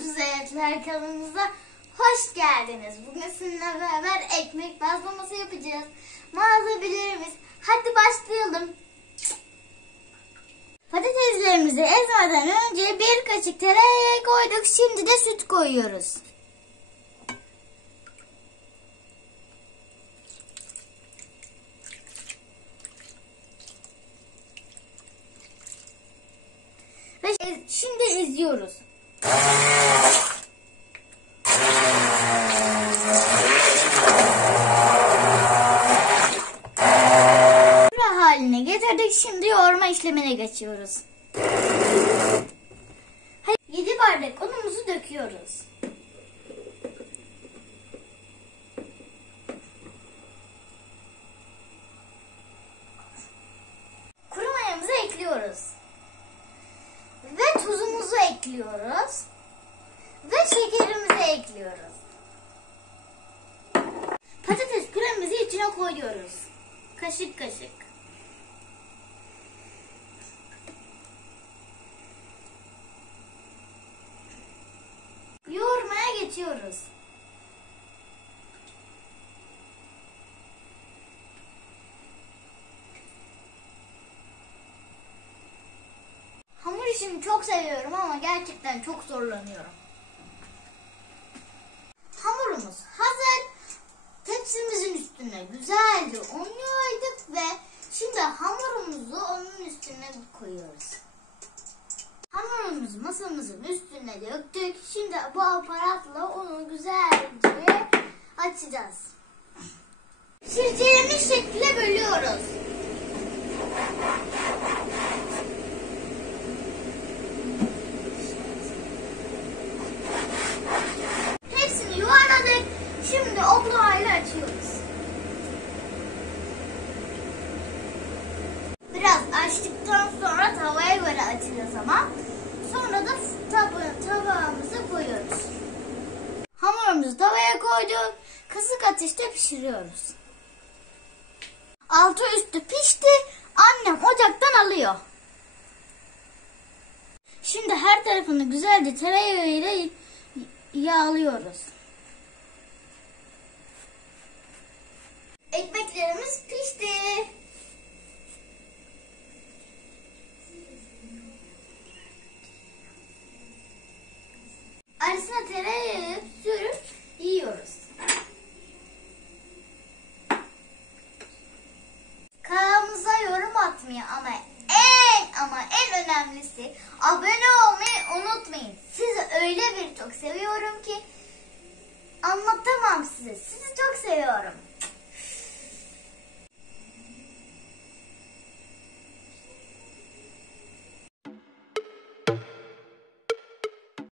Düzeyetler kanalımıza hoş geldiniz. Bugün sizinle beraber ekmek bazlaması yapacağız. Malzemelerimiz, hadi başlayalım. Patateslerimizi ezmeden önce bir kaşık tereyağı koyduk. Şimdi de süt koyuyoruz. Ve şimdi eziyoruz. Püre haline getirdik. Şimdi yoğurma işlemine geçiyoruz. 7 bardak unumuzu döküyoruz. Kuru mayamızı ekliyoruz. Ve tuzumuzu ekliyoruz. Ve şekerimizi ekliyoruz. Patates püremizi içine koyuyoruz. Kaşık kaşık. Yoğurmaya geçiyoruz. Hamur işini çok seviyorum ama gerçekten çok zorlanıyorum. Hamurumuz hazır. Tepsimizin üstüne güzelce un yaydık ve şimdi hamurumuzu onun üstüne koyuyoruz. Hamurumuzu masamızın üstüne döktük. Şimdi bu aparatla onu güzelce açacağız. Pişireceğimiz şekilde bölüyoruz. Hepsini yuvarladık. Şimdi oklava açıyoruz. Biraz açtıktan sonra tavaya göre açacağız ama. Sonra da tabağımıza koyuyoruz. Hamurumuzu tavaya koyduk. Kısık ateşte pişiriyoruz. Altı üstü pişti. Annem ocaktan alıyor. Şimdi her tarafını güzelce tereyağıyla yağlıyoruz. Ekmeklerimiz pişti. Arasına tereyağı sürüp yiyoruz. Kanalımıza yorum atmayı ama en önemlisi abone olmayı unutmayın. Sizi öyle bir çok seviyorum ki anlatamam size. Sizi çok seviyorum.